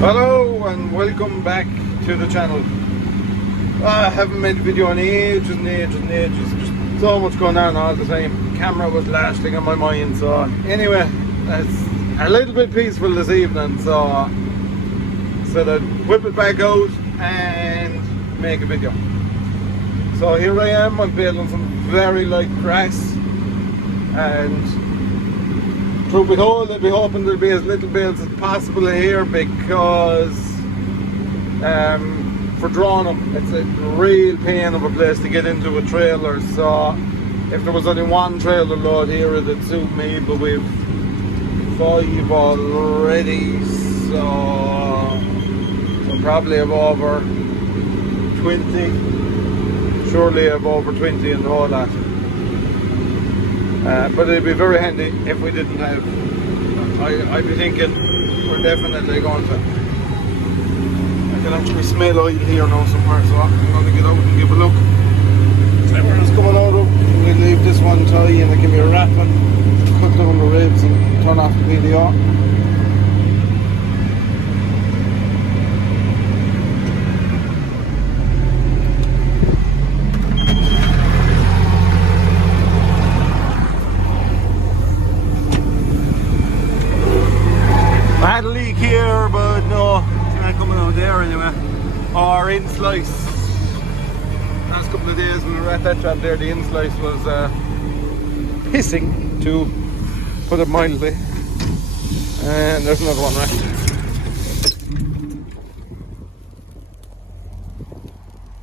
Hello and welcome back to the channel. I haven't made a video in ages and ages and ages. Just so much going on all the time. The camera was the last thing on my mind. So anyway, it's a little bit peaceful this evening. So I'd whip it back out and make a video. So here I am. I'm baling some very light grass, and truth be told, I'll be hoping there'll be as little bales as possible here because for drawing them, it's a real pain of a place to get into a trailer. So if there was only one trailer load here, it'd suit me, but we've 5 already, so we'll probably have over 20, surely have over 20 in the whole lot. But it'd be very handy if we didn't have. I'd be thinking we're definitely going to. I can actually smell oil here now somewhere, so I'm going to get out and give a look. See where it's coming out of. We'll leave this one tie and give me a wrap and cut down the ribs and turn off the video. I had a leak here, but no, it's not coming out there anyway. Or in slice. Last couple of days when we were at that job there, the in slice was hissing, to put it mildly. And there's another one right.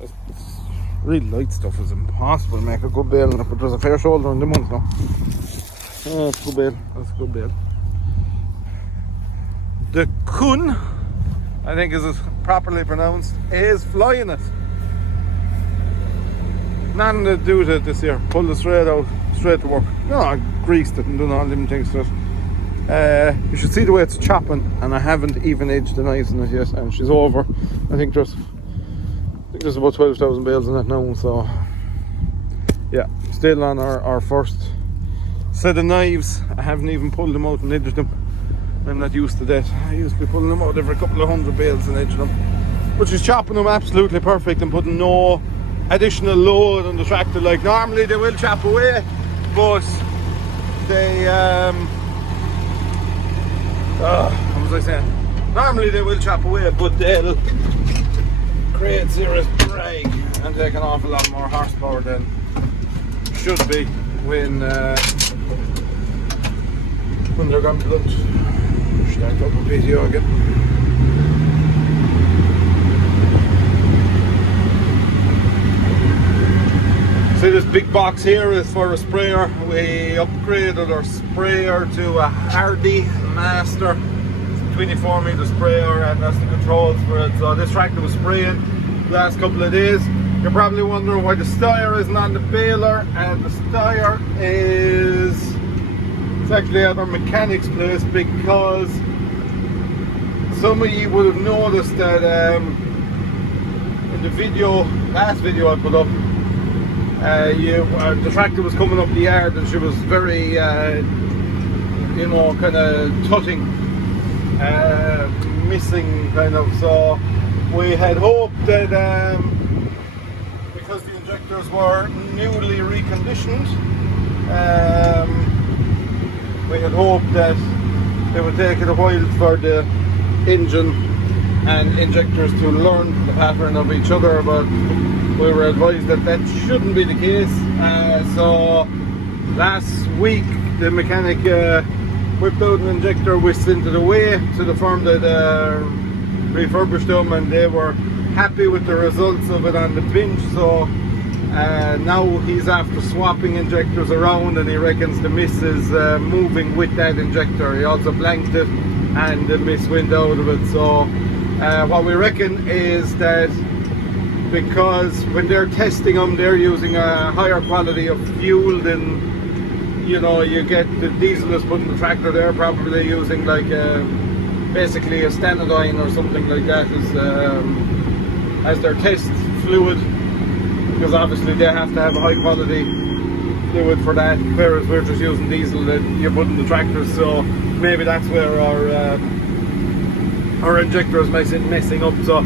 This really light stuff is impossible to make a good bale, but there's a fair shoulder in the month now. Oh, that's a good bale. That's a good bale. The coon, I think is it properly pronounced, is flying it. Nothing to do with it this year. Pulled it straight out, straight to work. No, I greased it and done all them things to it. You should see the way it's chopping, and I haven't even edged the knives in it yet, and she's over. I think there's about 12,000 bales in it now, so yeah, still on our first set of knives. I haven't even pulled them out and edged them. I'm not used to that. I used to be pulling them out every couple of 100 bales and edging them, which is chopping them absolutely perfect and putting no additional load on the tractor. Like normally they will chop away, but they what was I saying? Normally they will chop away, but they'll create serious drag and take an awful lot more horsepower than should be when they're gone blunt. Start up a video again. See, this big box here is for a sprayer. We upgraded our sprayer to a Hardy Master. It's a 24 meter sprayer, and that's the controls for it. So this tractor was spraying the last couple of days. You're probably wondering why the steyr isn't on the baler, and the steyr is it's actually at our mechanic's place, because some of you would have noticed that in the last video I put up, the tractor was coming up the yard and she was very, kind of tutting, missing kind of. So we had hoped that because the injectors were newly reconditioned, we had hoped that it would take it a while for the engine and injectors to learn the pattern of each other, but we were advised that that shouldn't be the case. So last week the mechanic whipped out an injector, we sent it away to the firm that refurbished them, and they were happy with the results of it on the bench. So now he's after swapping injectors around, and he reckons the miss is moving with that injector. He also blanked it and the miss went out of it. So what we reckon is that because when they're testing them, they're using a higher quality of fuel than you get the diesel is put in the tractor. They're probably using like basically a standardine or something like that as their test fluid, because obviously they have to have a high quality fluid for that, whereas we're just using diesel that you put in the tractors. So maybe that's where our our injector is messing up. So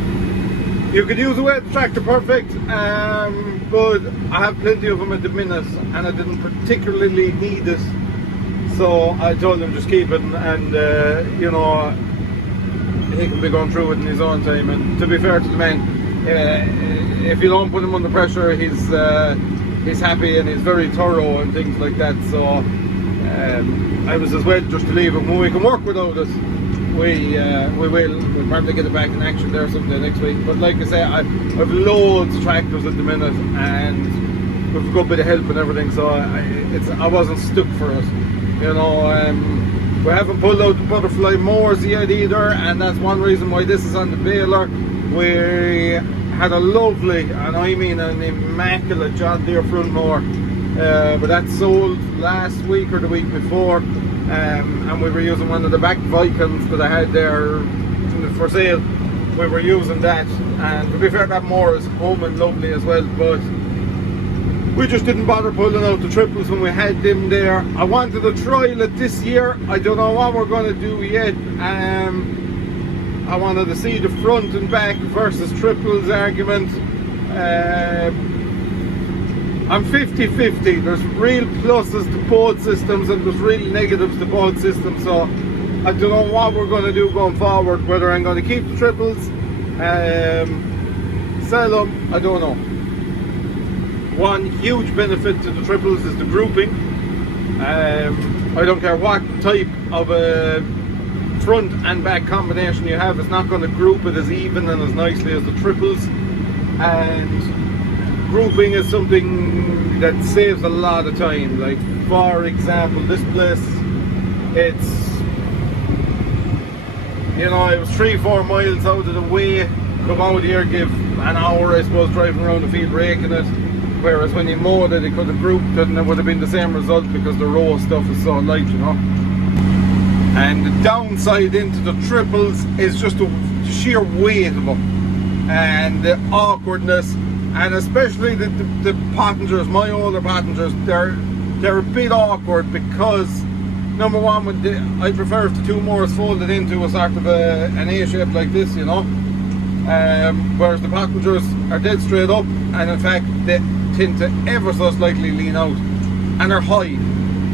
you could use away the tractor perfect, but I have plenty of them at the minute and I didn't particularly need it, so I told him just keep it, and you know, he can be going through it in his own time. And to be fair to the man, if you don't put him under pressure, he's happy and he's very thorough and things like that. So I was as well just to leave it. When we can work without it, we'll probably get it back in action there someday next week. But like I say, I've loads of tractors at the minute and we've got a bit of help and everything, so I wasn't stuck for it, you know. We haven't pulled out the butterfly mowers yet either, and that's one reason why this is on the baler. We had a lovely, and I mean an immaculate John Deere front mower, but that sold last week or the week before, and we were using one of the back Vikings that I had there for sale. We were using that, and to be fair, that mower is home and lovely as well, but we just didn't bother pulling out the triples when we had them there. I wanted to trial it this year. I don't know what we're going to do yet. I wanted to see the front and back versus triples argument. I'm 50-50. There's real pluses to both systems and there's real negatives to both systems. So I don't know what we're going to do going forward. Whether I'm going to keep the triples, sell them, I don't know. One huge benefit to the triples is the grouping. I don't care what type of a front and back combination you have, it's not going to group it as even and as nicely as the triples. And grouping is something that saves a lot of time. Like, for example, this place, it's, you know, it was 3-4 miles out of the way. Come out here, give an hour, I suppose, driving around the field raking it. Whereas when you mowed it, it could have grouped it and it would have been the same result because the raw stuff is so light, you know. And the downside into the triples is just the sheer weight of them and the awkwardness, and especially the Pottingers, my older Pottingers, they're a bit awkward because, number one, I prefer if the two mowers folded into a sort of an A shape like this, you know. Whereas the Pottingers are dead straight up, and in fact they tend to ever so slightly lean out, and they're high.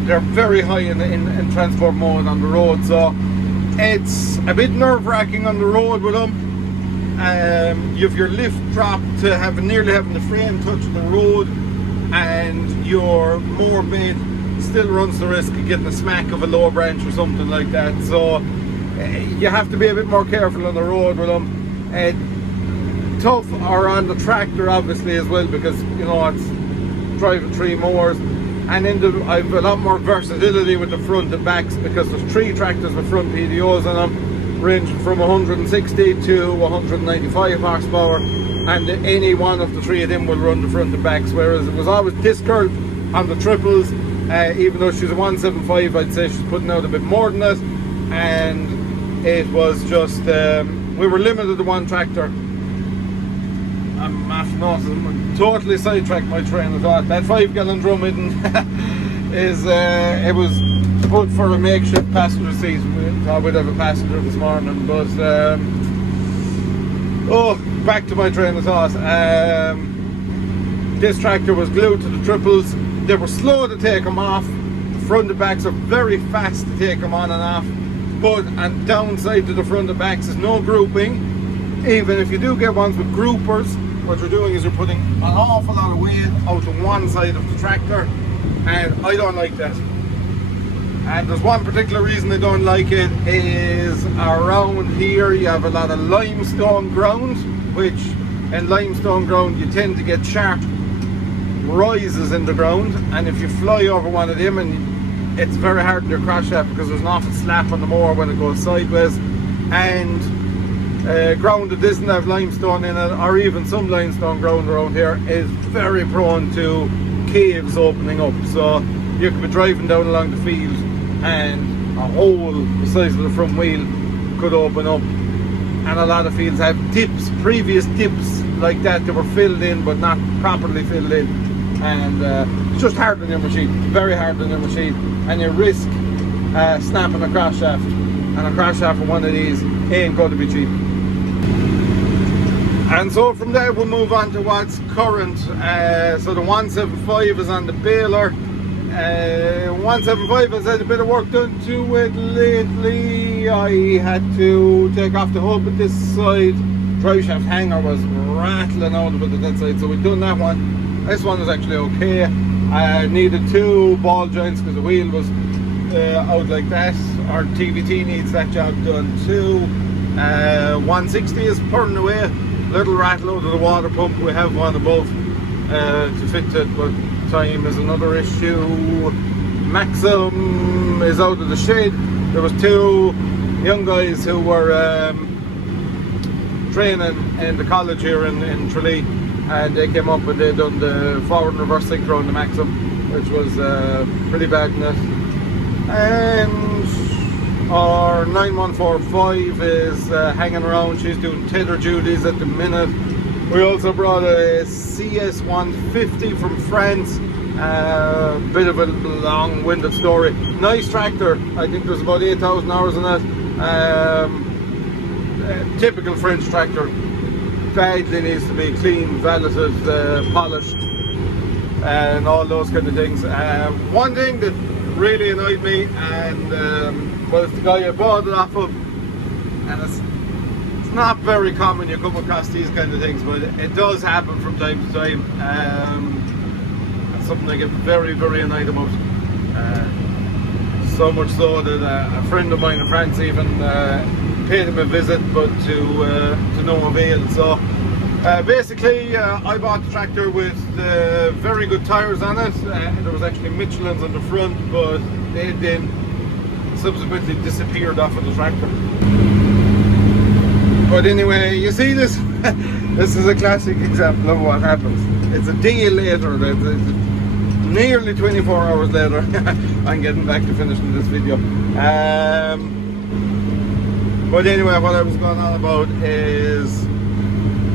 They're very high in transport mode on the road, so it's a bit nerve-wracking on the road with them. You have your lift drop to nearly having the frame touch the road, and your mower bed still runs the risk of getting a smack of a lower branch or something like that. So you have to be a bit more careful on the road with them. Tough or on the tractor obviously as well, because you know it's driving 3 mowers, and then I've a lot more versatility with the front and backs because there's 3 tractors with front PDOs on them, ranging from 160 to 195 horsepower, and any one of the 3 of them will run the front and backs, whereas it was always this girl on the triples. Even though she's a 175, I'd say she's putting out a bit more than that, and it was just we were limited to 1 tractor. I'm totally sidetracked my train of thought. That 5-gallon drum is it was put for a makeshift passenger seat. We'd have a passenger this morning, but back to my train of thought. This tractor was glued to the triples. They were slow to take them off. The front and backs are very fast to take them on and off. But and downside to the front and backs is no grouping. Even if you do get ones with groupers, what you're doing is you're putting an awful lot of weight out to one side of the tractor, and I don't like that. And there's one particular reason I don't like it, is around here you have a lot of limestone ground, which in limestone ground you tend to get sharp rises in the ground, and if you fly over one of them, and it's very hard in your cross shaft because there's an awful slap on the mower when it goes sideways. And ground that doesn't have limestone in it, or even some limestone ground around here, is very prone to caves opening up. So you could be driving down along the field and a hole the size of the front wheel could open up, and a lot of fields have dips, previous dips like that were filled in but not properly filled in, and it's just hard on your machine, very hard on your machine, and you risk snapping a cross shaft. and a crash shaft for one of these ain't going to be cheap. And so from there we'll move on to what's current. So the 175 is on the baler. 175 has had a bit of work done to it lately. I had to take off the hub at this side. Drive shaft hanger was rattling out a bit at that side, so we've done that one. This one is actually okay. I needed 2 ball joints because the wheel was out like that. Our TVT needs that job done too. 160 is purring away. Little rattle out of the water pump. We have one above to fit it, but time is another issue. Maxim is out of the shed. There was 2 young guys who were training in the college here in Tralee, and they came up and they done the forward and reverse synchro on the Maxim, which was pretty bad in it. And our 9145 is hanging around. She's doing tether duties at the minute. We also brought a CS150 from France. Bit of a long-winded story. Nice tractor. I think there's about 8,000 hours on that. Typical French tractor. Badly needs to be cleaned, valeted, polished, and all those kind of things. One thing that really annoyed me, and was the guy I bought it off of, and it's not very common you come across these kind of things, but it does happen from time to time. It's something I get very, very annoyed about. So much so that a friend of mine in France even paid him a visit, but to no avail. So basically I bought the tractor with very good tyres on it. There was actually Michelins on the front, but they then subsequently disappeared off of the tractor. But anyway, you see this? This is a classic example of what happens. It's a day later, it's nearly 24 hours later. I'm getting back to finishing this video. But anyway, what I was going on about is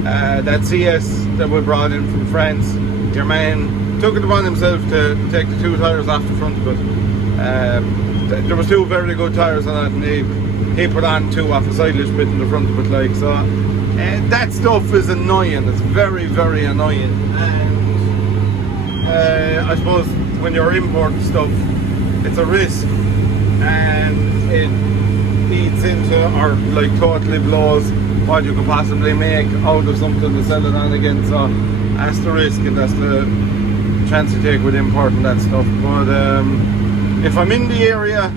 that CS that we brought in from France. Your man took it upon himself to take the 2 tyres off the front of it. There was 2 very good tyres on it, and he put on 2 off a silage bit in the front of it, like so. That stuff is annoying. It's very, very annoying. And I suppose when you're importing stuff, it's a risk, and it eats into, or like totally blows what you could possibly make out of something to sell it on again. So that's the risk, and that's the chance you take with importing that stuff. But if I'm in the area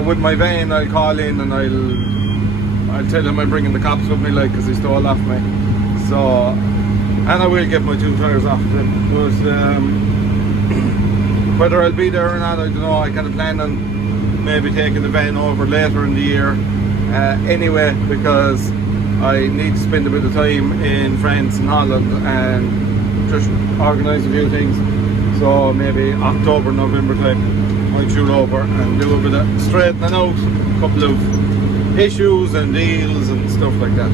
with my van, I'll call in and I'll tell him I'm bringing the cops with me, like, because he stole off me. So, and I will get my 2 tyres off of him. But whether I'll be there or not, I don't know. I kind of plan on maybe taking the van over later in the year anyway, because I need to spend a bit of time in France and Holland and just organise a few things. So maybe October, November time, I'll shoot over and do a bit of straightening out, a couple of issues and deals and stuff like that.